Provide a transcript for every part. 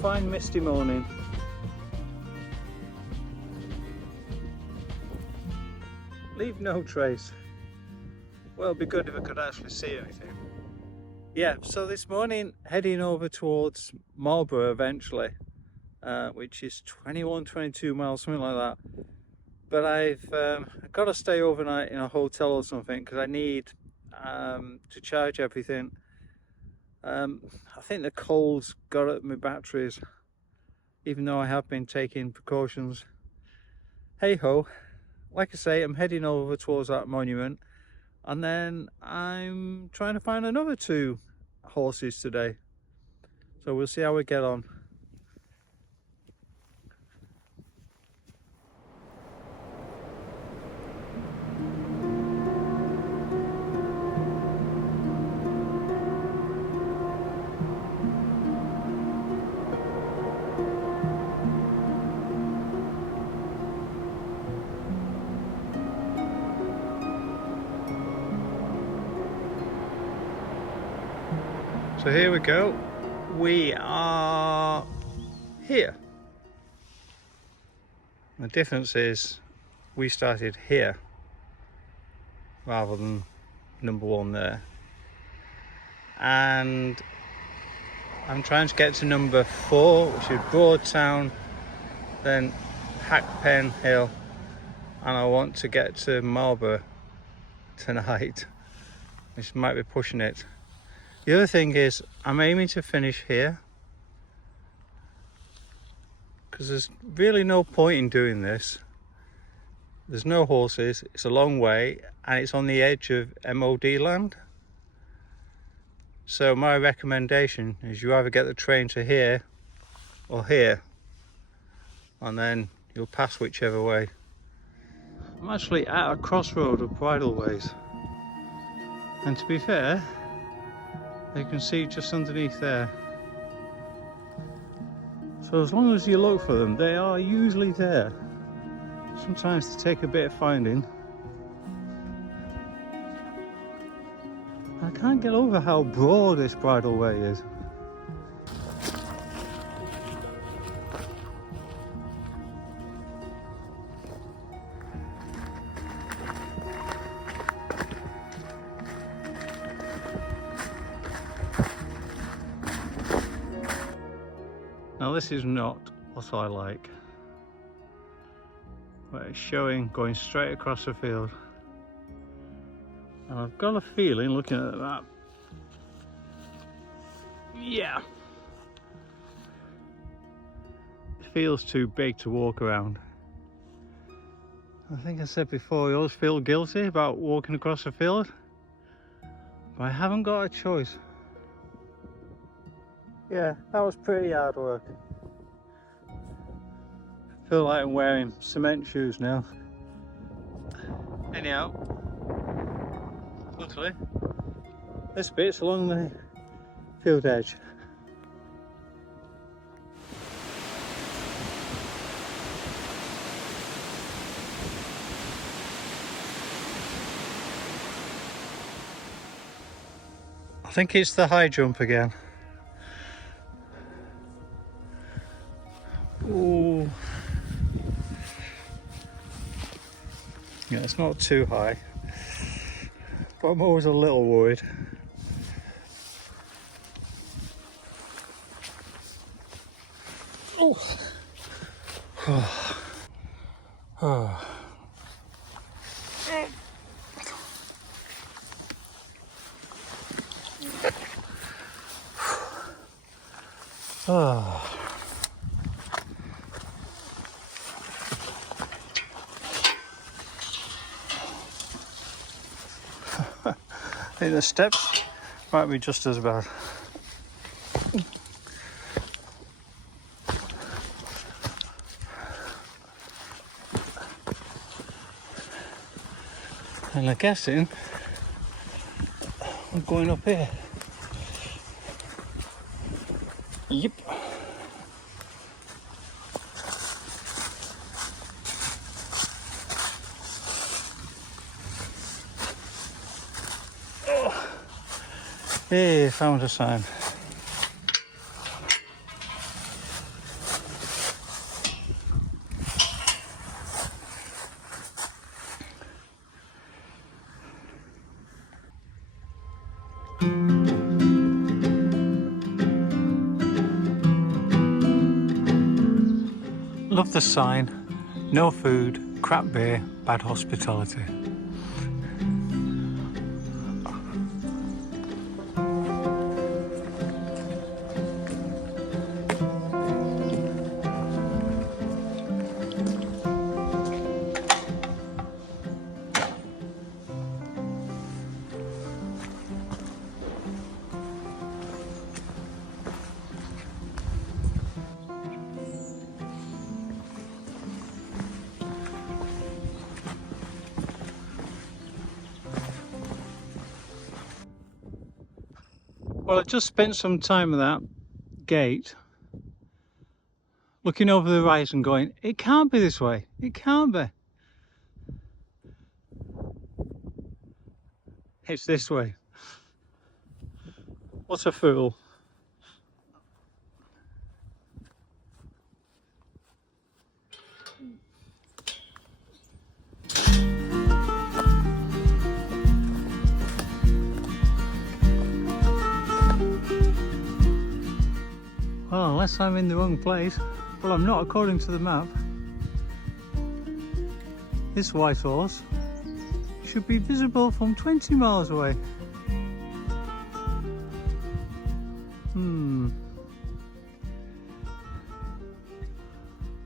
fine misty morning. Leave no trace. Well, it'd be good if I could actually see anything. Yeah, so this morning heading over towards Marlborough eventually, which is 21, 22 miles, something like that. But I've got to stay overnight in a hotel or something because I need to charge everything. I think the cold's got at my batteries, even though I have been taking precautions. Hey ho, like I say, I'm heading over towards that monument, and then I'm trying to find another 2 horses today. So we'll see how we get on. So here we go, we are here. The difference is we started here rather than number 1 there, and I'm trying to get to number 4, which is Broad Town, then Hackpen Hill, and I want to get to Marlborough tonight, which might be pushing it. The other thing is I'm aiming to finish here because there's really no point in doing this. There's no horses, it's a long way, and it's on the edge of MOD land. So my recommendation is you either get the train to here or here, and then you'll pass whichever way. I'm actually at a crossroad of bridleways, and to be fair, you can see just underneath there. So as long as you look for them, they are usually there. Sometimes they take a bit of finding. I can't get over how broad this bridleway is. Now this is not what I like, but it's showing going straight across the field, and I've got a feeling looking at the map, yeah, it feels too big to walk around. I think I said before, I always feel guilty about walking across the field, but I haven't got a choice. Yeah, that was pretty hard work. I feel like I'm wearing cement shoes now. Anyhow, luckily, this bit's along the field edge. I think it's the high jump again. Ooh. Yeah, it's not too high, but I'm always a little worried. Oh. Oh. Oh. I think the steps might be just as bad. And I'm guessing I'm going up here. Yep. Hey, found a sign. Love the sign, no food, crap beer, bad hospitality. Well, I just spent some time at that gate looking over the horizon going, it can't be this way, it can't be. It's this way. What a fool. Well, unless I'm in the wrong place. Well, I'm not according to the map. This white horse should be visible from 20 miles away.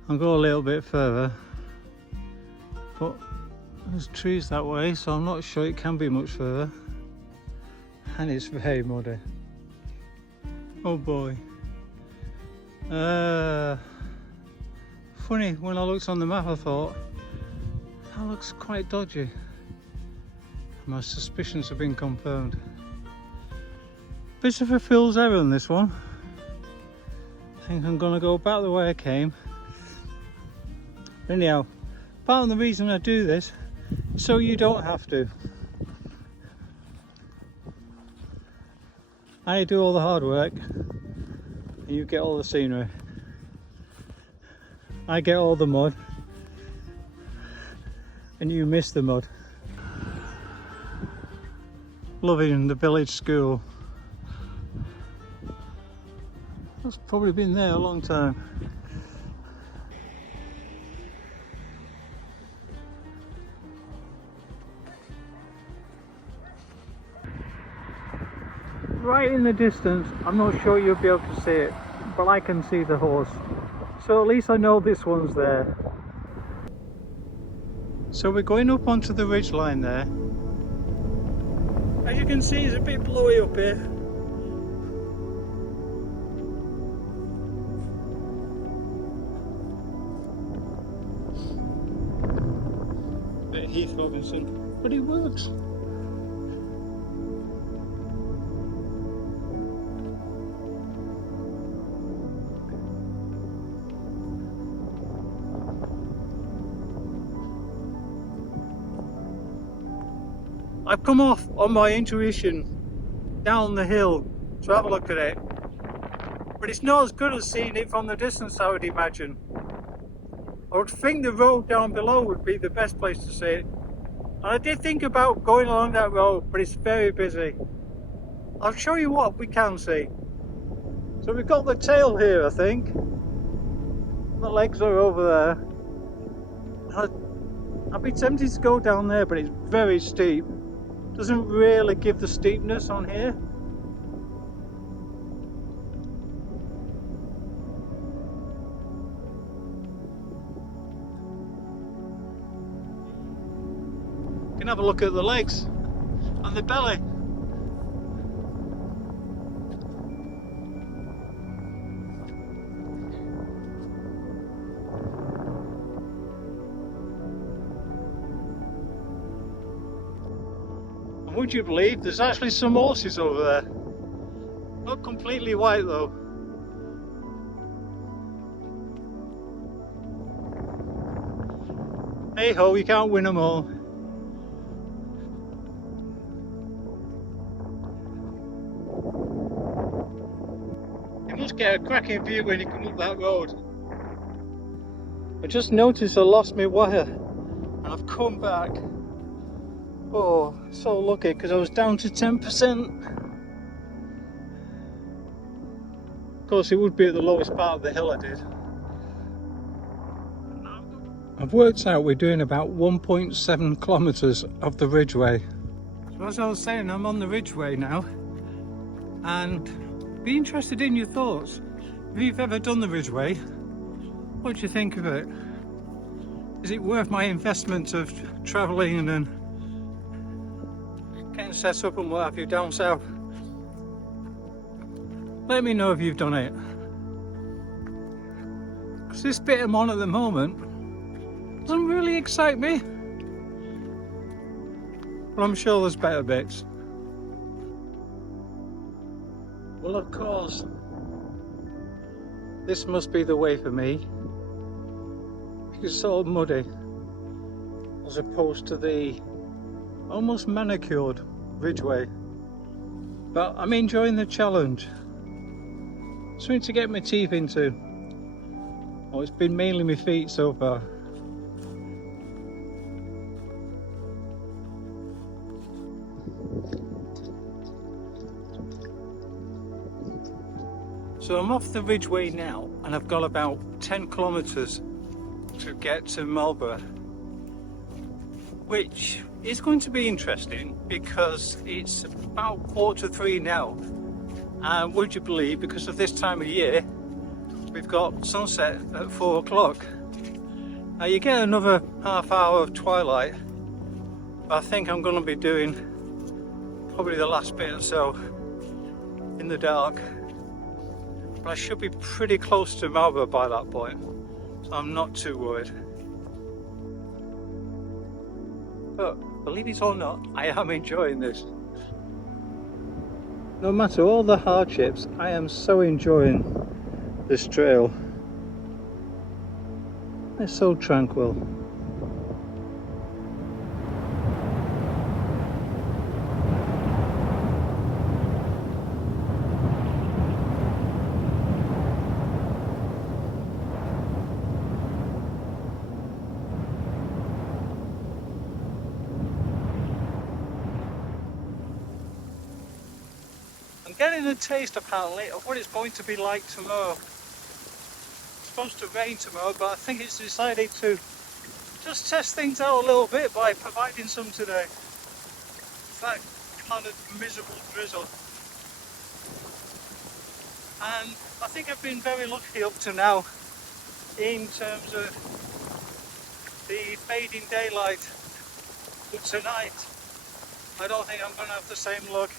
I'll go a little bit further, but there's trees that way, so I'm not sure it can be much further. And it's very muddy. Oh boy. Funny, when I looked on the map I thought, that looks quite dodgy. My suspicions have been confirmed. Bit of a fool's errand, this one. I think I'm gonna go back the way I came. Anyhow, part of the reason I do this is so you don't have to. I do all the hard work and you get all the scenery. I get all the mud and you miss the mud. Loving the village school. That's probably been there a long time. Right in the distance, I'm not sure you'll be able to see it, but I can see the horse. So at least I know this one's there. So we're going up onto the ridge line there. As you can see, it's a bit blowy up here. Bit of Heath Robinson, but it works. I've come off on my intuition down the hill to have a look at it, but it's not as good as seeing it from the distance, I would imagine. I would think the road down below would be the best place to see it, and I did think about going along that road, but it's very busy. I'll show you what we can see. So we've got the tail here, I think. The legs are over there. I'd be tempted to go down there, but it's very steep. Doesn't really give the steepness on here. You can have a look at the legs and the belly. Would you believe there's actually some horses over there? Not completely white though. Hey ho, you can't win them all. You must get a cracking view when you come up that road. I just noticed I lost my wire and I've come back. Oh, so lucky because I was down to 10%. Of course, it would be at the lowest part of the hill I did. I've worked out we're doing about 1.7 kilometres of the Ridgeway. So as I was saying, I'm on the Ridgeway now, and be interested in your thoughts. If you've ever done the Ridgeway, what do you think of it? Is it worth my investment of travelling and getting set up and what have you down south? Let me know if you've done it. Because this bit I'm on at the moment doesn't really excite me. But I'm sure there's better bits. Well, of course, this must be the way for me. It's so muddy, as opposed to the almost manicured Ridgeway. But I'm enjoying the challenge. Something to get my teeth into. Oh, it's been mainly my feet so far. So I'm off the Ridgeway now, and I've got about 10 kilometres to get to Marlborough, which is going to be interesting because it's about 2:45 now, and would you believe, because of this time of year we've got sunset at 4 o'clock. Now you get another half hour of twilight, but I think I'm going to be doing probably the last bit or so in the dark, but I should be pretty close to Marlborough by that point. I'm not too worried. But believe it or not, I am enjoying this. No matter all the hardships, I am so enjoying this trail. It's so tranquil. Getting a taste apparently of what it's going to be like tomorrow. It's supposed to rain tomorrow, but I think it's decided to just test things out a little bit by providing some today. It's that kind of miserable drizzle. And I think I've been very lucky up to now in terms of the fading daylight. But tonight, I don't think I'm going to have the same luck.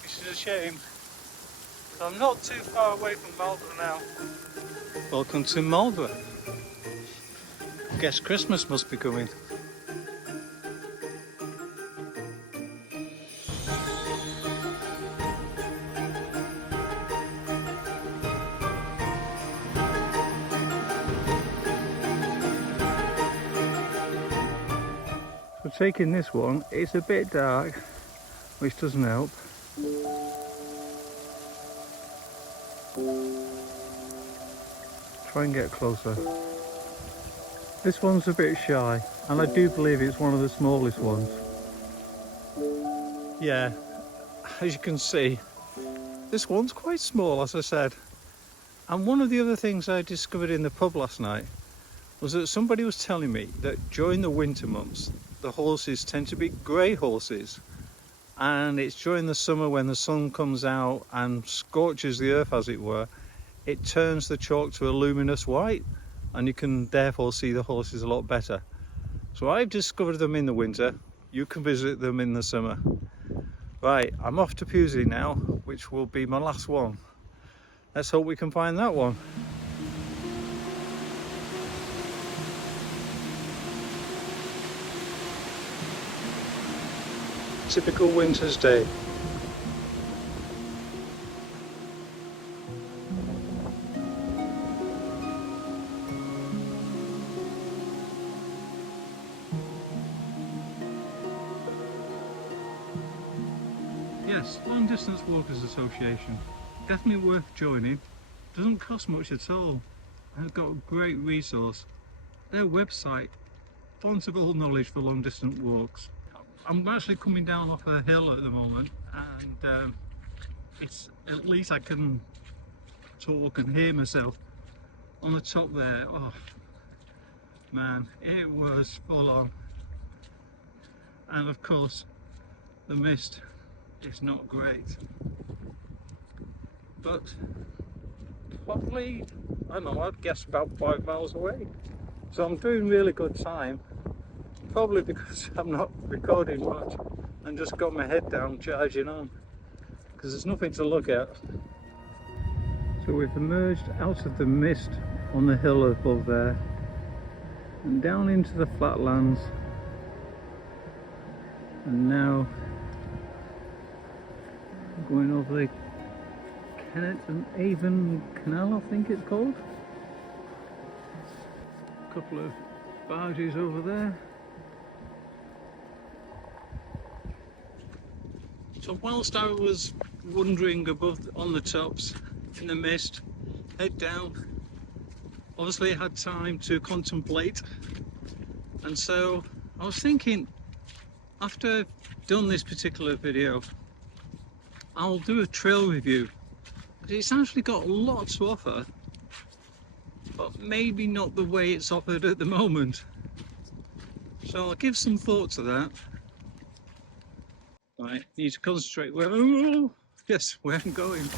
Which is a shame. So I'm not too far away from Marlborough now. Welcome to Marlborough. Guess Christmas must be coming. So taking this one, it's a bit dark, which doesn't help. Try and get closer. This one's a bit shy, and I do believe it's one of the smallest ones. Yeah, as you can see, this one's quite small, as I said. And one of the other things I discovered in the pub last night was that somebody was telling me that during the winter months, the horses tend to be grey horses. And it's during the summer when the sun comes out and scorches the earth, as it were, it turns the chalk to a luminous white, and you can therefore see the horses a lot better. So I've discovered them in the winter. You can visit them in the summer. Right, I'm off to Pewsey now, which will be my last one. Let's hope we can find that one. Typical winter's day. Yes, Long Distance Walkers Association. Definitely worth joining. Doesn't cost much at all. And it's got a great resource. Their website, font of all knowledge for long distance walks. I'm actually coming down off a hill at the moment, and it's at least I can talk and hear myself on the top there. Oh, Man, it was full on. And of course, the mist is not great. But probably, I don't know, I'd guess about 5 miles away. So I'm doing really good time. Probably because I'm not recording much and just got my head down charging on. Because there's nothing to look at. So we've emerged out of the mist on the hill above there and down into the flatlands, and now going over the Kennet and Avon Canal, I think it's called. A couple of barges over there. So whilst I was wandering above on the tops in the mist, head down, obviously I had time to contemplate, and so I was thinking, after I've done this particular video, I'll do a trail review, because it's actually got a lot to offer, but maybe not the way it's offered at the moment. So I'll give some thought to that. Right, need to concentrate where, oh, yes, where I'm going.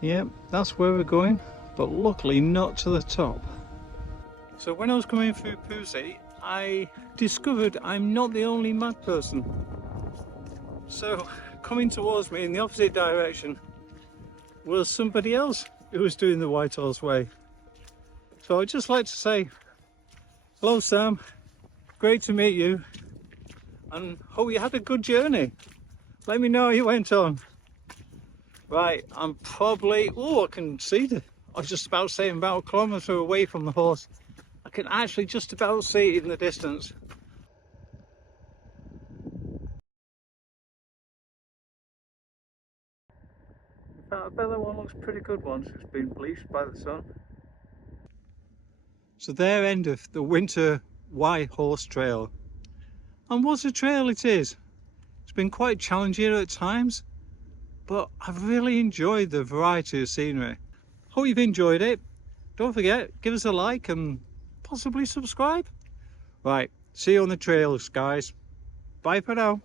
Yep, that's where we're going, but luckily not to the top. So when I was coming through Pusey, I discovered I'm not the only mad person. So coming towards me in the opposite direction was somebody else who was doing the White Horse Way. So I'd just like to say, hello Sam, great to meet you, and hope you had a good journey. Let me know how you went on. Right, I'm probably, oh, I can see I was just about saying about a kilometre away from the horse. I can actually just about see it in the distance. I bet that one looks pretty good once it's been bleached by the sun. So there endeth the winter White Horse Trail. And what a trail it is! It's been quite challenging at times, but I've really enjoyed the variety of scenery. Hope you've enjoyed it. Don't forget, give us a like and possibly subscribe. Right, see you on the trails, guys. Bye for now.